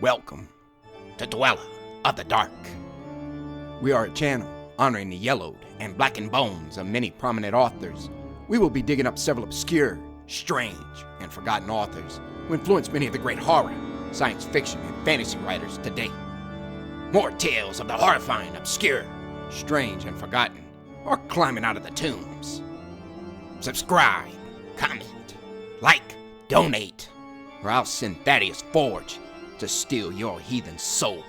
Welcome to Dweller of the Dark. We are a channel honoring the yellowed and blackened bones of many prominent authors. We will be digging up several obscure, strange, and forgotten authors who influenced many of the great horror, science fiction, and fantasy writers today. More tales of the horrifying, obscure, strange, and forgotten are climbing out of the tombs. Subscribe, comment, like, donate, or I'll send Thaddeus Forge to steal your heathen soul.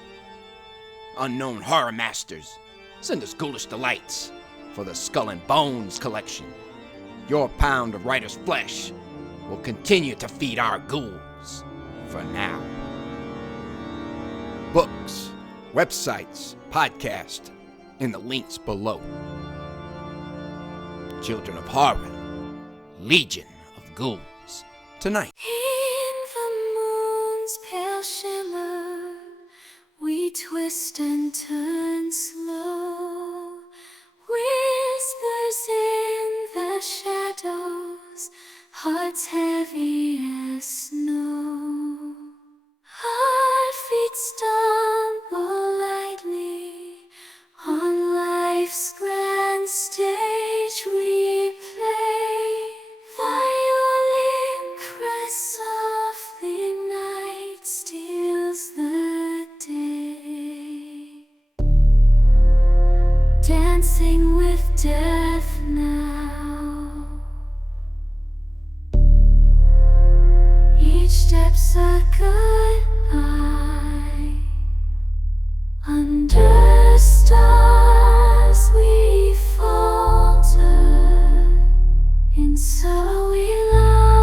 Unknown horror masters, send us ghoulish delights for the Skull and Bones collection. Your pound of writer's flesh will continue to feed our ghouls for now. Books, websites, podcasts, in the links below. Children of Horror, Legion of Ghouls, tonight. In the moon's pale shimmer, we twist and turn slow. Whispers in the shadows, hearts heavy as snow. Our feet stumble lightly on life's grand stage. We play, violin crests softly, night steals the day. Dancing with death now. Each step's a goodbye. Under stars we falter, and so we lie.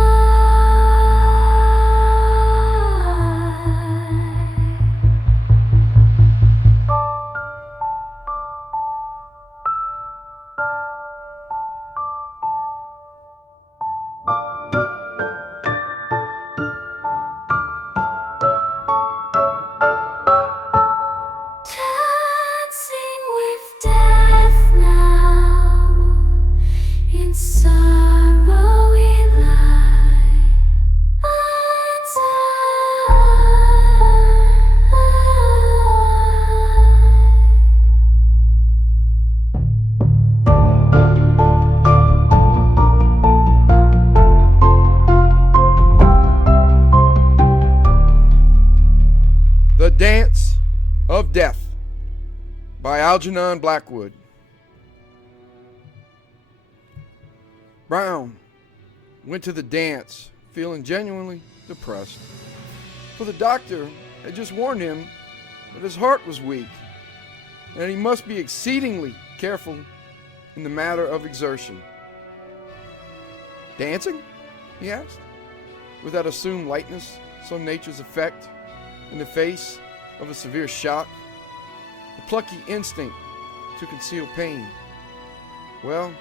Dancing with death now, in sorrow we lie. The Dance of Death by Algernon Blackwood. Brown went to the dance feeling genuinely depressed, for the doctor had just warned him that his heart was weak and that he must be exceedingly careful in the matter of exertion. Dancing? He asked, with that assumed lightness some nature's effect in the face of a severe shock, the plucky instinct to conceal pain. Well,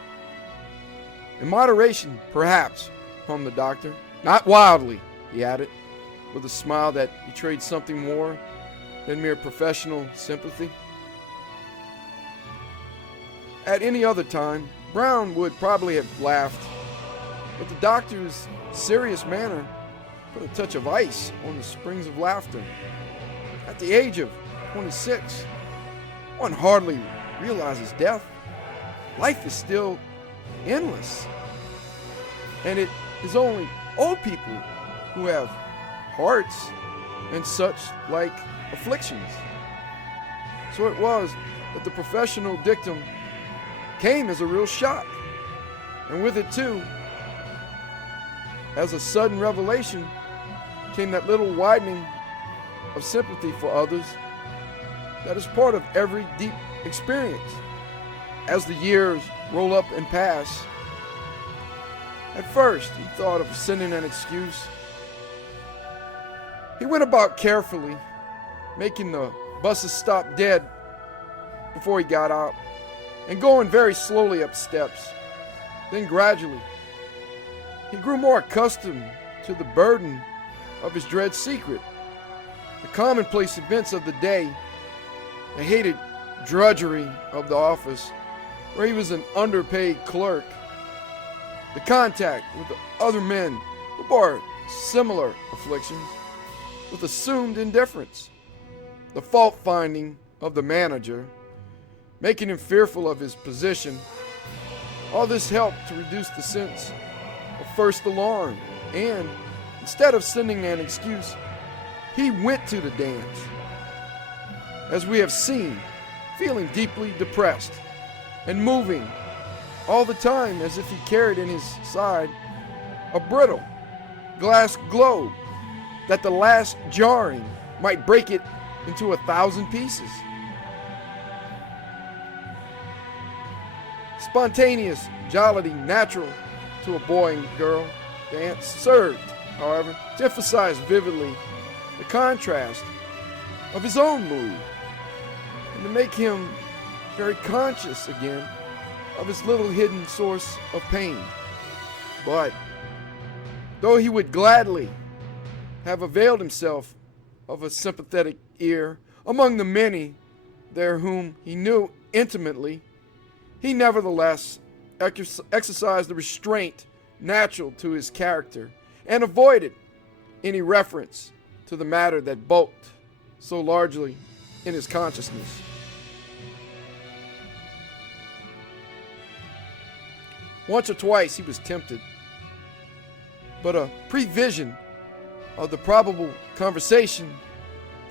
in moderation, perhaps, hummed the doctor. Not wildly, he added, with a smile that betrayed something more than mere professional sympathy. At any other time, Brown would probably have laughed, but the doctor's serious manner put a touch of ice on the springs of laughter. At the age of 26, one hardly realizes death. Life is still endless. And it is only old people who have hearts and such like afflictions. So it was that the professional dictum came as a real shock. And with it too, as a sudden revelation, came that little widening of sympathy for others that is part of every deep experience as the years roll up and pass. At first, he thought of sending an excuse. He went about carefully, making the buses stop dead before he got out, and going very slowly up steps. Then gradually, he grew more accustomed to the burden of his dread secret, the commonplace events of the day, the hated drudgery of the office, where he was an underpaid clerk, the contact with the other men who bore similar afflictions, with assumed indifference. The fault-finding of the manager, making him fearful of his position, all this helped to reduce the sense of first alarm, and instead of sending an excuse, he went to the dance. As we have seen, feeling deeply depressed and moving all the time as if he carried in his side a brittle glass globe that the last jarring might break it into 1,000 pieces. Spontaneous jollity natural to a boy and girl dance served, however, to emphasize vividly the contrast of his own mood and to make him very conscious again of his little hidden source of pain. But though he would gladly have availed himself of a sympathetic ear among the many there whom he knew intimately, he nevertheless exercised the restraint natural to his character and avoided any reference to the matter that bulked so largely in his consciousness. Once or twice he was tempted, but a prevision of the probable conversation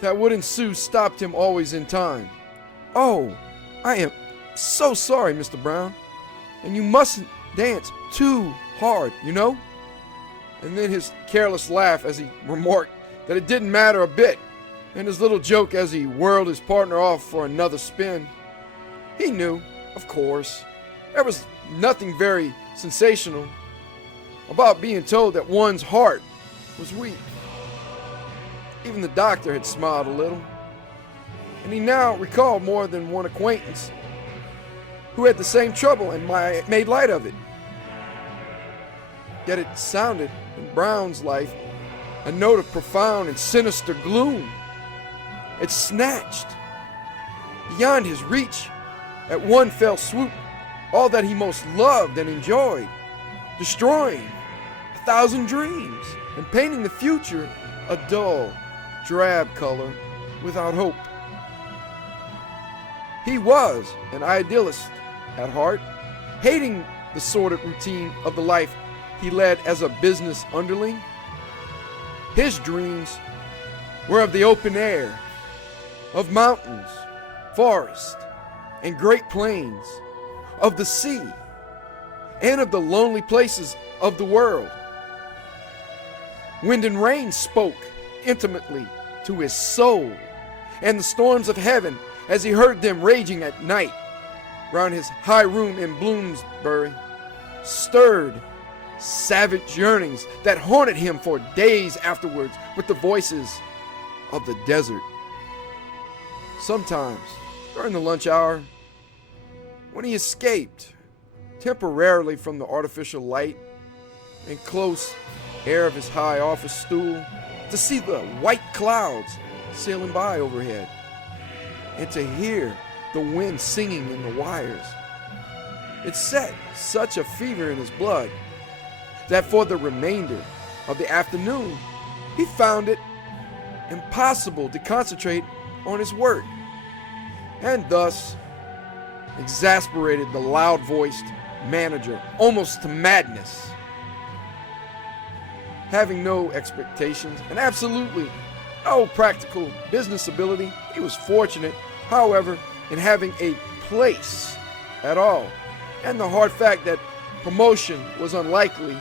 that would ensue stopped him always in time. "Oh, I am so sorry, Mr. Brown, and you mustn't dance too hard, you know?" And then his careless laugh as he remarked that it didn't matter a bit, and his little joke as he whirled his partner off for another spin. He knew, of course, there was nothing very sensational about being told that one's heart was weak. Even the doctor had smiled a little, and he now recalled more than one acquaintance who had the same trouble and made light of it. Yet it sounded in Brown's life a note of profound and sinister gloom. It snatched beyond his reach at one fell swoop all that he most loved and enjoyed, destroying 1,000 dreams and painting the future a dull, drab color without hope. He was an idealist at heart, hating the sordid routine of the life he led as a business underling. His dreams were of the open air, of mountains, forests, and great plains, of the sea, and of the lonely places of the world. Wind and rain spoke intimately to his soul, and the storms of heaven, as he heard them raging at night round his high room in Bloomsbury, stirred savage yearnings that haunted him for days afterwards with the voices of the desert. Sometimes, during the lunch hour, when he escaped temporarily from the artificial light and close air of his high office stool, to see the white clouds sailing by overhead, and to hear the wind singing in the wires, it set such a fever in his blood that for the remainder of the afternoon he found it impossible to concentrate on his work, and thus exasperated the loud-voiced manager almost to madness. Having no expectations and absolutely no practical business ability, he was fortunate, however, in having a place at all, and the hard fact that promotion was unlikely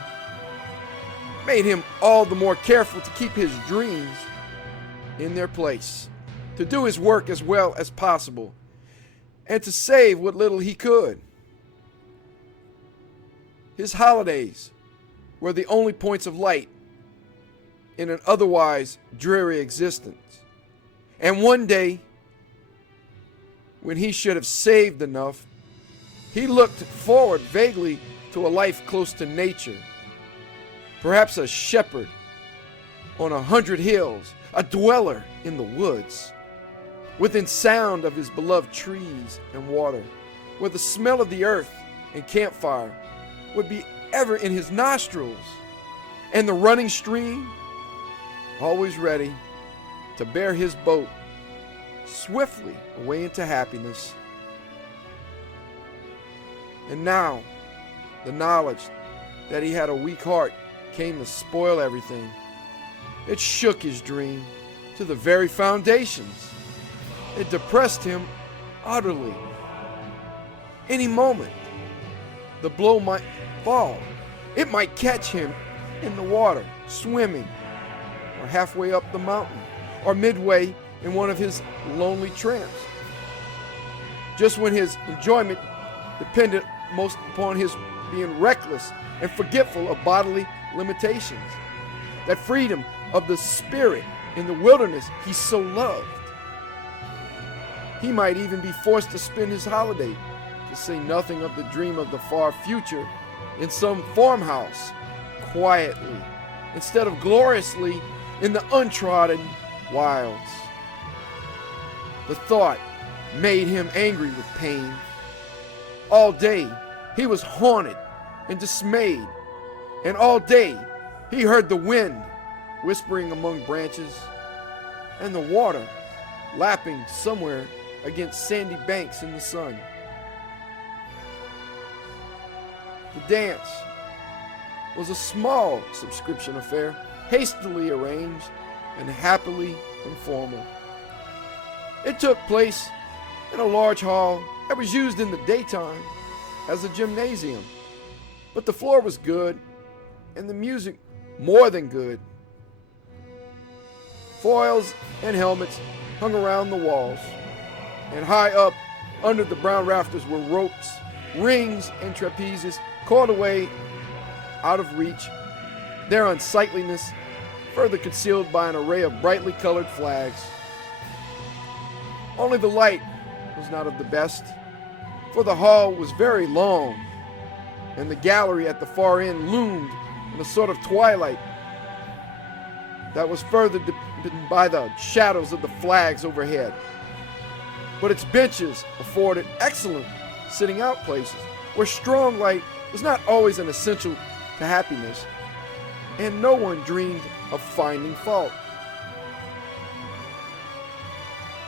made him all the more careful to keep his dreams in their place, to do his work as well as possible, and to save what little he could. His holidays were the only points of light in an otherwise dreary existence, and one day, when he should have saved enough, he looked forward vaguely to a life close to nature, perhaps a shepherd on 100 hills, a dweller in the woods, within sound of his beloved trees and water, where the smell of the earth and campfire would be ever in his nostrils, and the running stream always ready to bear his boat swiftly away into happiness. And now, the knowledge that he had a weak heart came to spoil everything. It shook his dream to the very foundations. It depressed him utterly. Any moment, the blow might fall. It might catch him in the water, swimming, or halfway up the mountain, or midway in one of his lonely tramps. Just when his enjoyment depended most upon his being reckless and forgetful of bodily limitations. That freedom of the spirit in the wilderness he so loved. He might even be forced to spend his holiday, to say nothing of the dream of the far future, in some farmhouse, quietly, instead of gloriously in the untrodden wilds. The thought made him angry with pain. All day he was haunted and dismayed, and all day he heard the wind whispering among branches and the water lapping somewhere against sandy banks in the sun. The dance was a small subscription affair, hastily arranged and happily informal. It took place in a large hall that was used in the daytime as a gymnasium, but the floor was good and the music more than good. Foils and helmets hung around the walls, and high up under the brown rafters were ropes, rings, and trapezes coiled away out of reach, their unsightliness further concealed by an array of brightly colored flags. Only the light was not of the best, for the hall was very long, and the gallery at the far end loomed in a sort of twilight that was further deepened by the shadows of the flags overhead. But its benches afforded excellent sitting out places, where strong light was not always an essential to happiness, and no one dreamed of finding fault.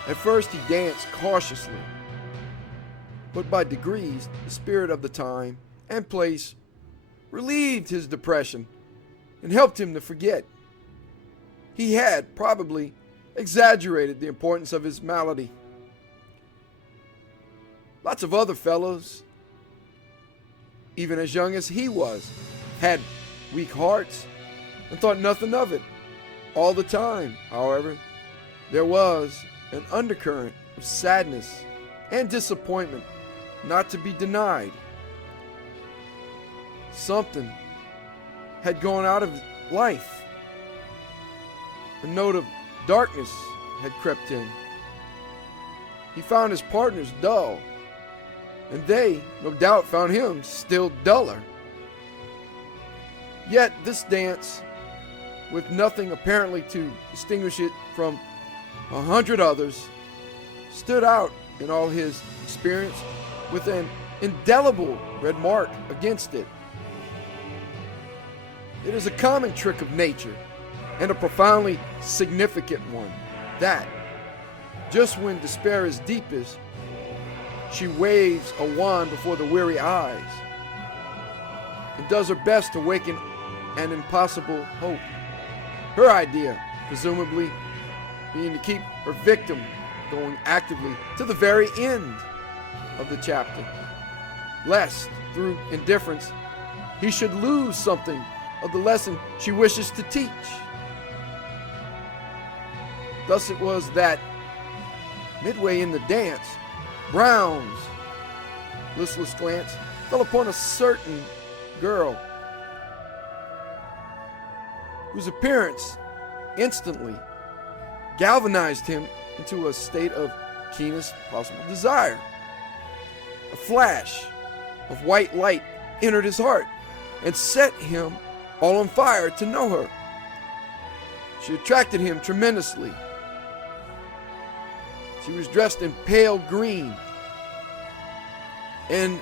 At first he danced cautiously, but by degrees the spirit of the time and place relieved his depression and helped him to forget. He had probably exaggerated the importance of his malady. Lots of other fellows, even as young as he was, had weak hearts and thought nothing of it. All the time, however, there was an undercurrent of sadness and disappointment not to be denied. Something had gone out of life. A note of darkness had crept in. He found his partners dull, and they, no doubt, found him still duller. Yet this dance, with nothing apparently to distinguish it from 100 others, stood out in all his experience with an indelible red mark against it. It is a common trick of nature, and a profoundly significant one, that just when despair is deepest, she waves a wand before the weary eyes and does her best to waken an impossible hope. Her idea, presumably, being to keep her victim going actively to the very end of the chapter, lest, through indifference, he should lose something of the lesson she wishes to teach. Thus it was that, midway in the dance, Brown's listless glance fell upon a certain girl, whose appearance instantly galvanized him into a state of keenest possible desire. A flash of white light entered his heart and set him all on fire to know her. She attracted him tremendously. She was dressed in pale green and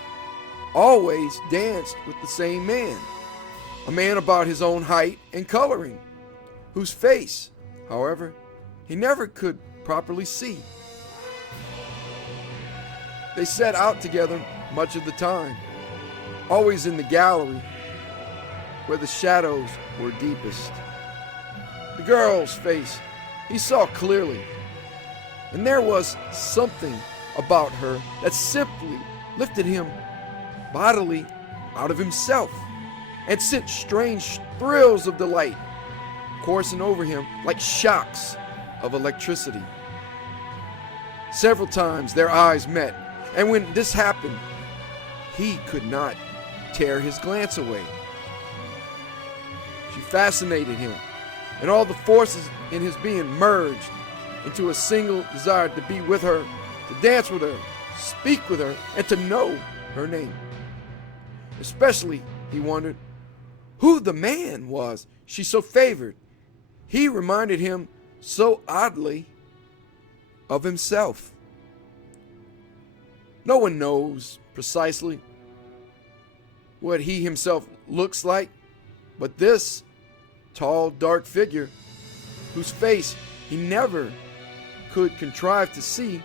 always danced with the same man, a man about his own height and coloring, whose face, however, he never could properly see. They sat out together much of the time, always in the gallery where the shadows were deepest. The girl's face he saw clearly, and there was something about her that simply lifted him bodily out of himself and sent strange thrills of delight coursing over him like shocks of electricity. Several times their eyes met, and when this happened, he could not tear his glance away. She fascinated him, and all the forces in his being merged into a single desire to be with her, to dance with her, speak with her, and to know her name. Especially, he wondered, who the man was she so favored. He reminded him so oddly of himself. No one knows precisely what he himself looks like, but this tall, dark figure, whose face he never could contrive to see,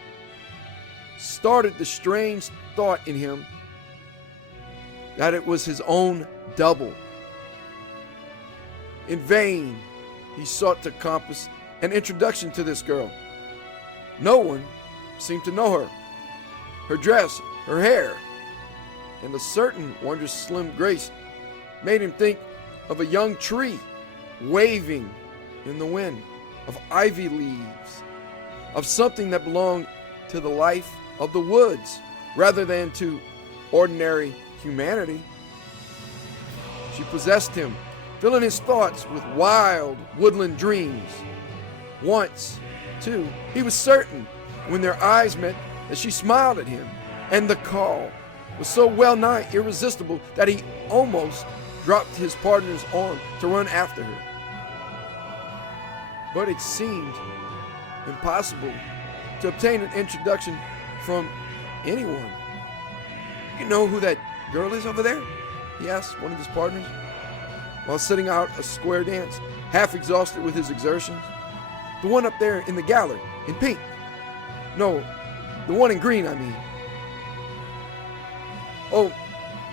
started the strange thought in him that it was his own double. In vain, he sought to compass an introduction to this girl. No one seemed to know her. Her dress, her hair, and a certain wondrous slim grace made him think of a young tree waving in the wind, of ivy leaves, of something that belonged to the life of the woods rather than to ordinary humanity. She possessed him, filling his thoughts with wild woodland dreams. Once, too, he was certain when their eyes met that she smiled at him, and the call was so well nigh irresistible that he almost dropped his partner's arm to run after her. But it seemed impossible to obtain an introduction from anyone. You know who that girl is over there? He asked one of his partners while sitting out a square dance, half exhausted with his exertions. The one up there in the gallery, in pink. No, the one in green, I mean. Oh,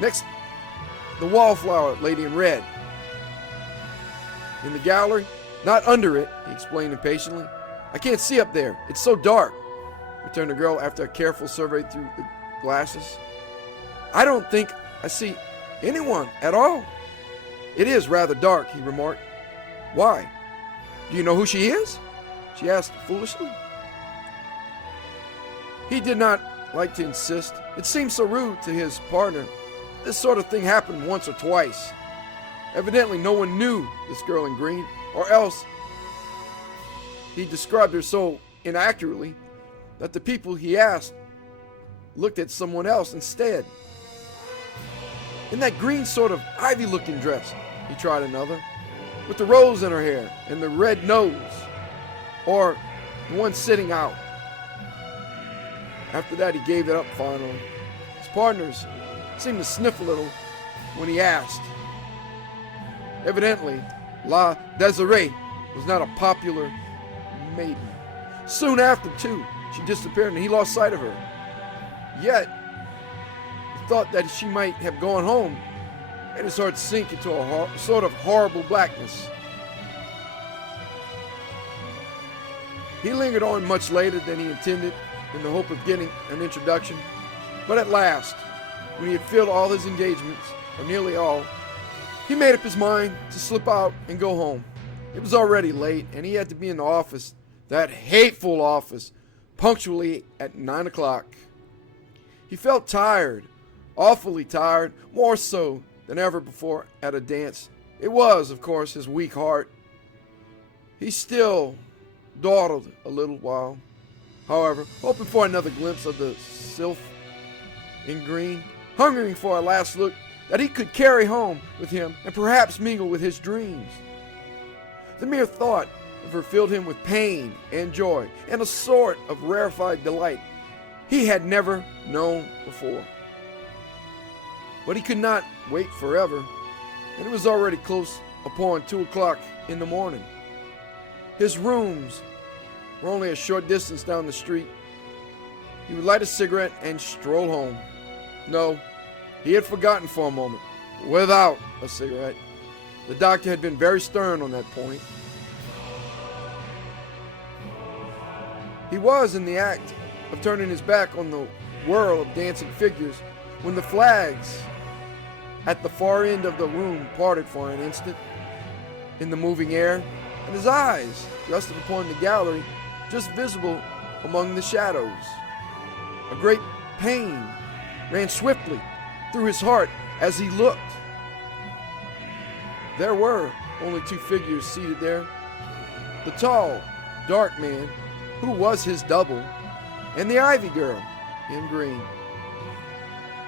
next, the wallflower lady in red. In the gallery, not under it, he explained impatiently. I can't see up there. It's so dark, returned the girl after a careful survey through the glasses. I don't think I see anyone at all. It is rather dark, he remarked. Why? Do you know who she is? She asked foolishly. He did not like to insist. It seemed so rude to his partner. This sort of thing happened once or twice. Evidently no one knew this girl in green, or else he described her so inaccurately that the people he asked looked at someone else instead. In that green sort of ivy-looking dress, he tried another, with the rose in her hair and the red nose, or the one sitting out. After that, he gave it up finally. His partners seemed to sniff a little when he asked. Evidently, La Desiree was not a popular maiden. Soon after, too, she disappeared and he lost sight of her. Yet, he thought that she might have gone home, and his heart sink into a sort of horrible blackness. He lingered on much later than he intended in the hope of getting an introduction, but at last, when he had filled all his engagements, or nearly all, he made up his mind to slip out and go home. It was already late, and he had to be in the office, that hateful office, punctually at 9 o'clock. He felt tired, awfully tired, more so than ever before at a dance. It was, of course, his weak heart. He still dawdled a little while, however, hoping for another glimpse of the sylph in green, hungering for a last look that he could carry home with him and perhaps mingle with his dreams. The mere thought of her filled him with pain and joy and a sort of rarefied delight he had never known before. But he could not wait forever, and it was already close upon 2 o'clock in the morning. His rooms were only a short distance down the street. He would light a cigarette and stroll home. No, he had forgotten for a moment. Without a cigarette. The doctor had been very stern on that point. He was in the act of turning his back on the whirl of dancing figures when the flags at the far end of the room parted for an instant in the moving air, and his eyes rested upon the gallery just visible among the shadows. A great pain ran swiftly through his heart as he looked. There were only two figures seated there. The tall, dark man, who was his double, and the Ivy girl in green.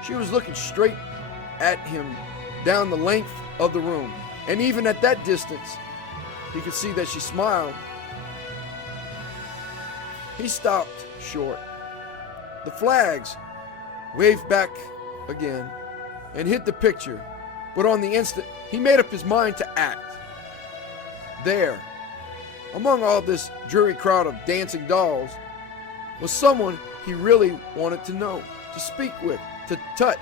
She was looking straight at him down the length of the room, and even at that distance, he could see that she smiled. He stopped short. The flags waved back again and hit the picture, but on the instant, he made up his mind to act. There, among all this dreary crowd of dancing dolls, was someone he really wanted to know, to speak with, to touch,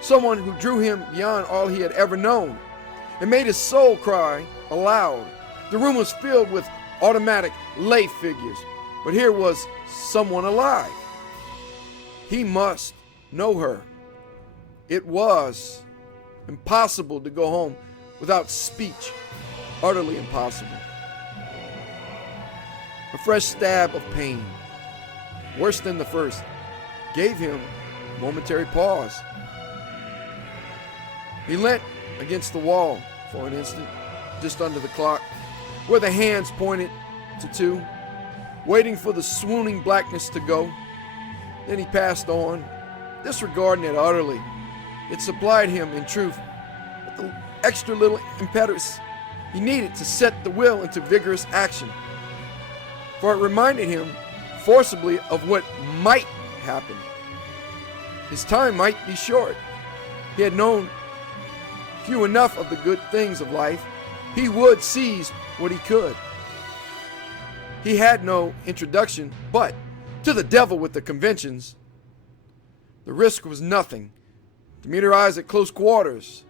someone who drew him beyond all he had ever known and made his soul cry aloud. The room was filled with automatic lay figures, but here was someone alive. He must know her. It was impossible to go home without speech, utterly impossible. A fresh stab of pain, worse than the first, gave him a momentary pause. He leant against the wall for an instant, just under the clock, where the hands pointed to 2, waiting for the swooning blackness to go. Then he passed on, disregarding it utterly. It supplied him, in truth, with the extra little impetus he needed to set the will into vigorous action. For it reminded him forcibly of what might happen. His time might be short. He had known few enough of the good things of life. He would seize what he could. He had no introduction, but to the devil with the conventions. The risk was nothing. To meet her eyes at close quarters,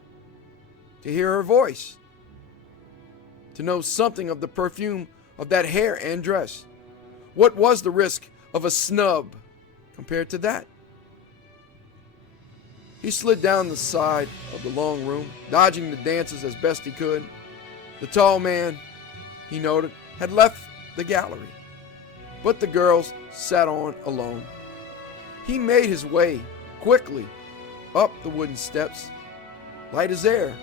to hear her voice, to know something of the perfume of that hair and dress. What was the risk of a snub compared to that? He slid down the side of the long room, dodging the dancers as best he could. The tall man, he noted, had left the gallery, but the girls sat on alone. He made his way quickly up the wooden steps, light as air,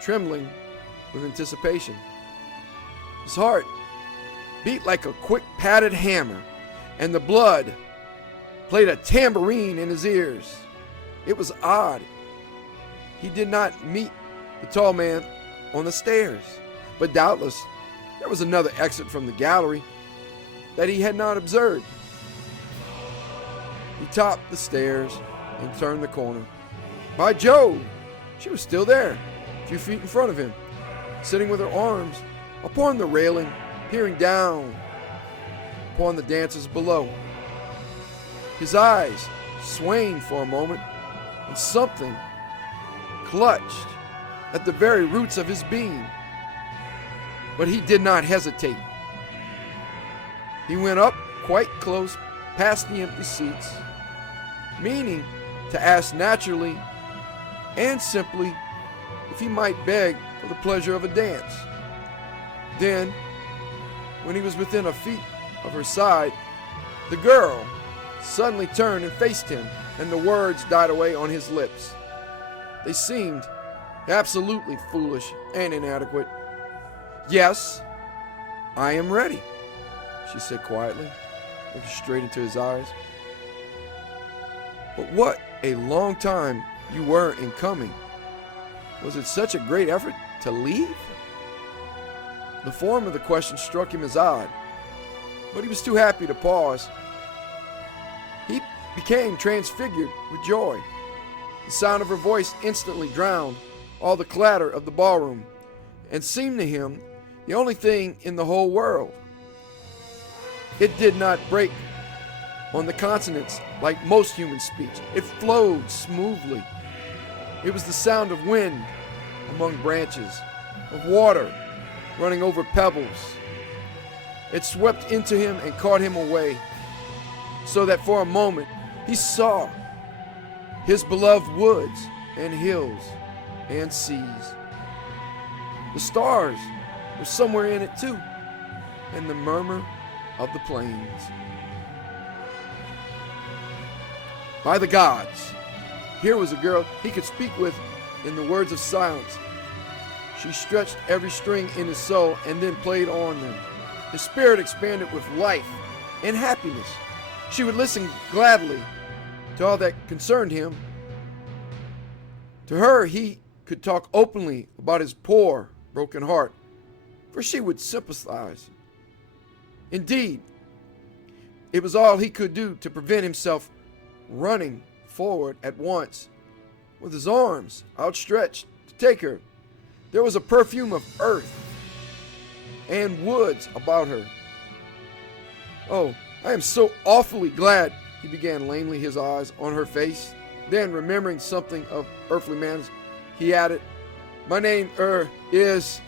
trembling with anticipation. His heart beat like a quick padded hammer, and the blood played a tambourine in his ears. It was odd. He did not meet the tall man on the stairs, but doubtless there was another exit from the gallery that he had not observed. He topped the stairs and turned the corner. By Jove, she was still there, a few feet in front of him, sitting with her arms upon the railing, peering down upon the dancers below. His eyes swaying for a moment, and something clutched at the very roots of his being. But he did not hesitate. He went up quite close past the empty seats, meaning to ask naturally and simply if he might beg for the pleasure of a dance. Then, when he was within a feet of her side, the girl suddenly turned and faced him, and the words died away on his lips. They seemed absolutely foolish and inadequate. "Yes, I am ready," she said quietly, looking straight into his eyes. "But what a long time you were in coming. Was it such a great effort to leave?" The form of the question struck him as odd, but he was too happy to pause. He became transfigured with joy. The sound of her voice instantly drowned all the clatter of the ballroom and seemed to him the only thing in the whole world. It did not break on the consonants like most human speech. It flowed smoothly. It was the sound of wind among branches, of water running over pebbles. It swept into him and caught him away, so that for a moment he saw his beloved woods and hills and seas. The stars were somewhere in it too, and the murmur of the plains. By the gods, here was a girl he could speak with in the words of silence. She stretched every string in his soul and then played on them. His spirit expanded with life and happiness. She would listen gladly to all that concerned him. To her, he could talk openly about his poor, broken heart, for she would sympathize. Indeed, it was all he could do to prevent himself running forward at once, with his arms outstretched to take her. There was a perfume of earth and woods about her. "Oh, I am so awfully glad," he began lamely, his eyes on her face. Then, remembering something of earthly manners, he added, "My name, is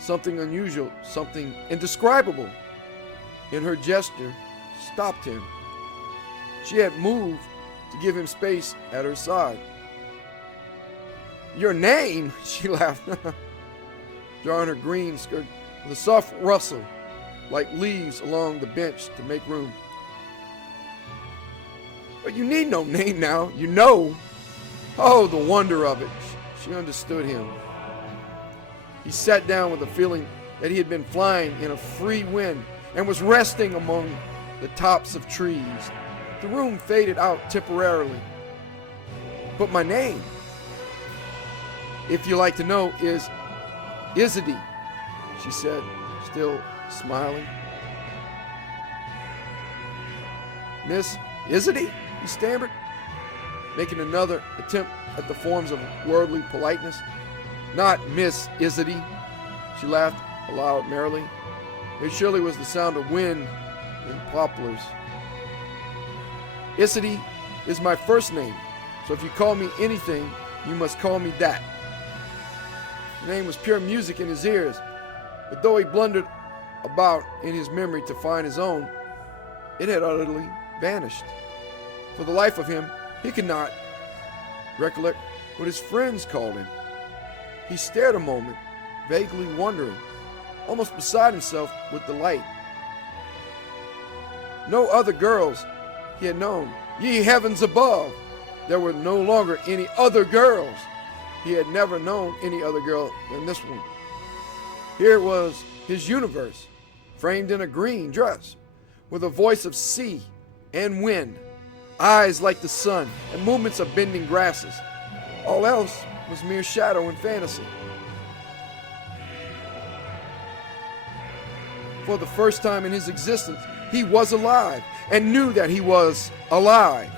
something unusual, something indescribable." And her gesture stopped him. She had moved to give him space at her side. "Your name?" she laughed, drawing her green skirt with a soft rustle like leaves along the bench to make room. "But you need no name now, you know." Oh, the wonder of it. She understood him. He sat down with a feeling that he had been flying in a free wind and was resting among the tops of trees. The room faded out temporarily. "But my name, if you like to know, is Isidie," she said, still smiling. "Miss Isidie?" he stammered, making another attempt at the forms of worldly politeness. "Not Miss Isidie," she laughed aloud merrily. It surely was the sound of wind in poplars. "Isidie is my first name, so if you call me anything, you must call me that." The name was pure music in his ears, but though he blundered about in his memory to find his own, it had utterly vanished. For the life of him, he could not recollect what his friends called him. He stared a moment, vaguely wondering, almost beside himself with delight. No other girls he had known. Ye heavens above! There were no longer any other girls. He had never known any other girl than this one. Here was his universe, framed in a green dress, with a voice of sea and wind, eyes like the sun, and movements of bending grasses. All else was mere shadow and fantasy. For the first time in his existence, he was alive and knew that he was alive.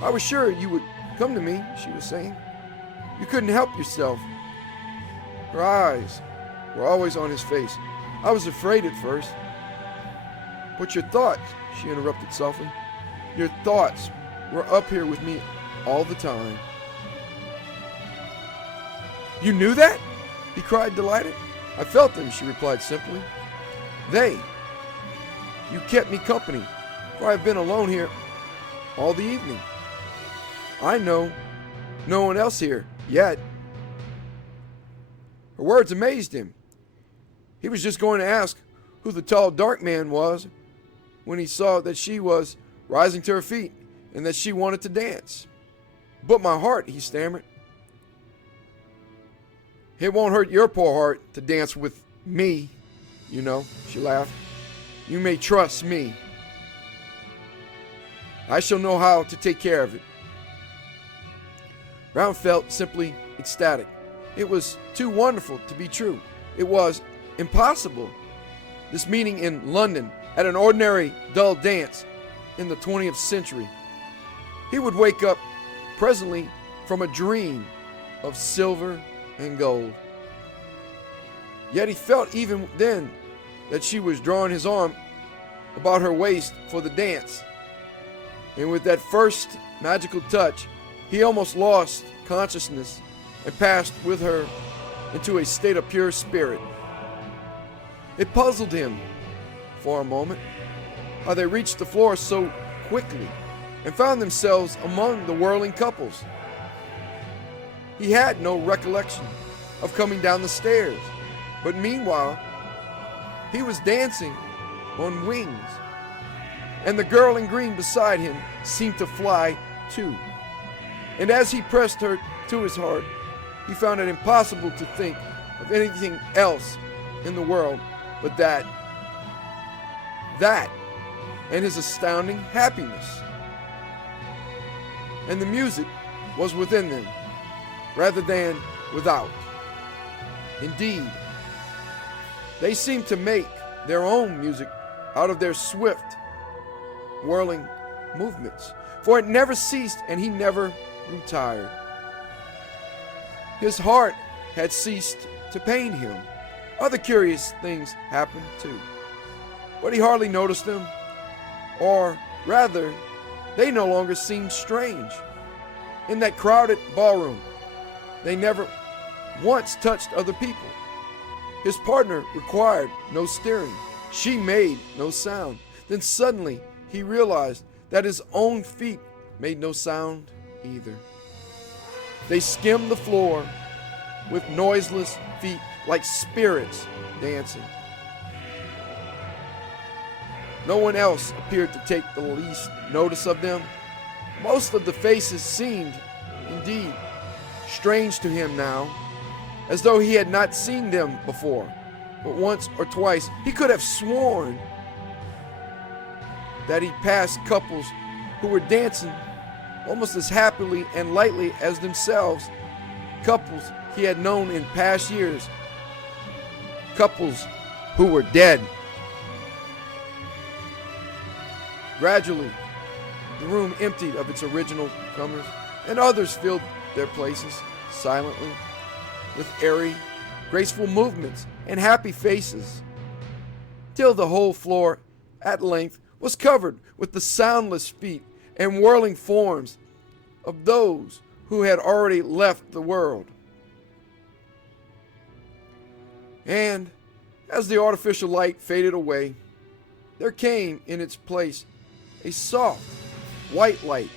"I was sure you would come to me," she was saying. "You couldn't help yourself." Her eyes were always on his face. "I was afraid at first." "But your thoughts," she interrupted softly, "your thoughts were up here with me all the time." "You knew that?" he cried, delighted. "I felt them," she replied simply. You kept me company, for I have been alone here all the evening. I know no one else here yet." Her words amazed him. He was just going to ask who the tall, dark man was when he saw that she was rising to her feet and that she wanted to dance. "But my heart," he stammered. "It won't hurt your poor heart to dance with me, you know," she laughed. "You may trust me. I shall know how to take care of it." Brown felt simply ecstatic. It was too wonderful to be true. It was impossible. This meeting in London at an ordinary dull dance in the 20th century. He would wake up presently from a dream of silver and gold. Yet he felt even then that she was drawing his arm about her waist for the dance. And with that first magical touch, he almost lost consciousness and passed with her into a state of pure spirit. It puzzled him for a moment how they reached the floor so quickly and found themselves among the whirling couples. He had no recollection of coming down the stairs, but meanwhile, he was dancing on wings, and the girl in green beside him seemed to fly too. And as he pressed her to his heart, he found it impossible to think of anything else in the world but that and his astounding happiness. And the music was within them rather than without. Indeed, they seemed to make their own music out of their swift, whirling movements, for it never ceased and he never grew tired. His heart had ceased to pain him. Other curious things happened too, but he hardly noticed them, or rather, they no longer seemed strange. In that crowded ballroom, they never once touched other people. His partner required no steering. She made no sound. Then suddenly he realized that his own feet made no sound either. They skimmed the floor with noiseless feet like spirits dancing. No one else appeared to take the least notice of them. Most of the faces seemed, indeed, strange to him now, as though he had not seen them before. But once or twice he could have sworn that he passed couples who were dancing almost as happily and lightly as themselves, couples he had known in past years, couples who were dead. Gradually, the room emptied of its original comers, and others filled their places silently, with airy, graceful movements and happy faces, till the whole floor at length was covered with the soundless feet and whirling forms of those who had already left the world. And as the artificial light faded away, there came in its place a soft, white light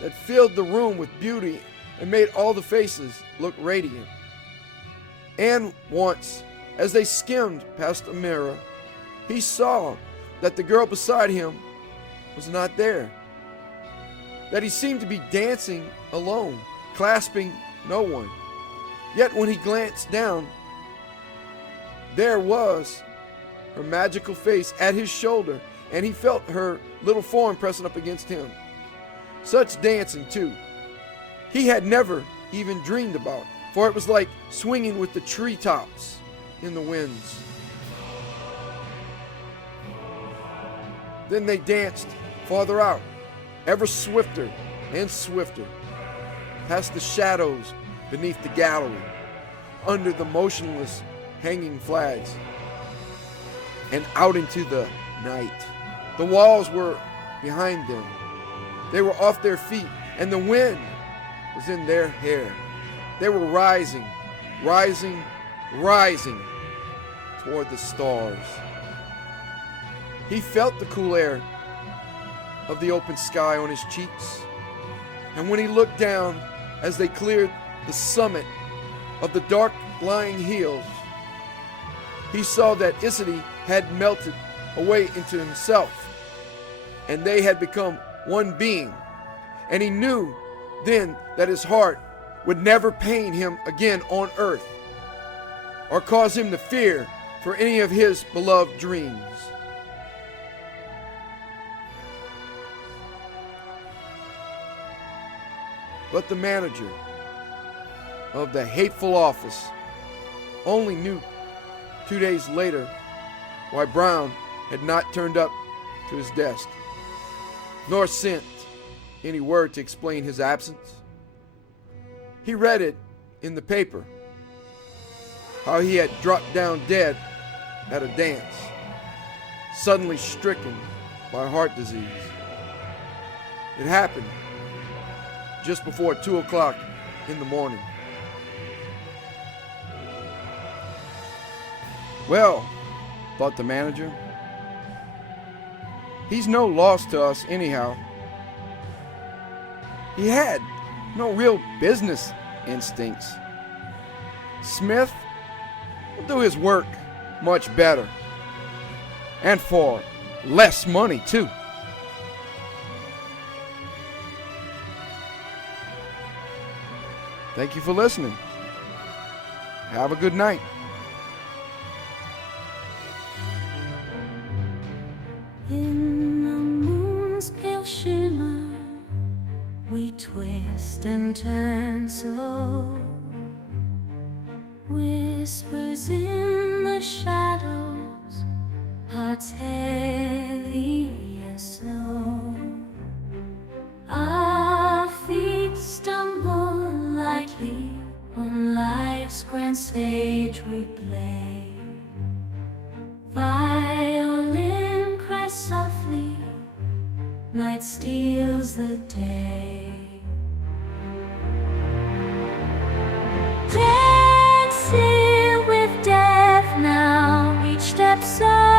that filled the room with beauty and made all the faces look radiant. And once, as they skimmed past a mirror, he saw that the girl beside him was not there, that he seemed to be dancing alone, clasping no one. Yet when he glanced down, there was her magical face at his shoulder, and he felt her little form pressing up against him. Such dancing, too, he had never even dreamed about, for it was like swinging with the treetops in the winds. Then they danced farther out, ever swifter and swifter, past the shadows beneath the gallery, under the motionless hanging flags, and out into the night. The walls were behind them. They were off their feet, and the wind was in their hair. They were rising, rising, rising toward the stars. He felt the cool air of the open sky on his cheeks, and when he looked down as they cleared the summit of the dark-lying hills, he saw that Isity had melted away into himself, and they had become one being. And he knew then that his heart would never pain him again on earth, or cause him to fear for any of his beloved dreams. But the manager of the hateful office only knew 2 days later why Brown had not turned up to his desk, nor sent any word to explain his absence. He read it in the paper, how he had dropped down dead at a dance, suddenly stricken by heart disease. It happened just before 2 o'clock in the morning. Well, thought the manager, he's no loss to us anyhow. He had no real business instincts. Smith will do his work much better, and for less money too. Thank you for listening. Have a good night. In the moon's pale shimmer, we twist and turn so. Whispers in the shadows, hearts heavy as snow. Our feet stumble lightly on life's grand stage we play. Violin cries softly, night steals the day. Dancing with death now, each step so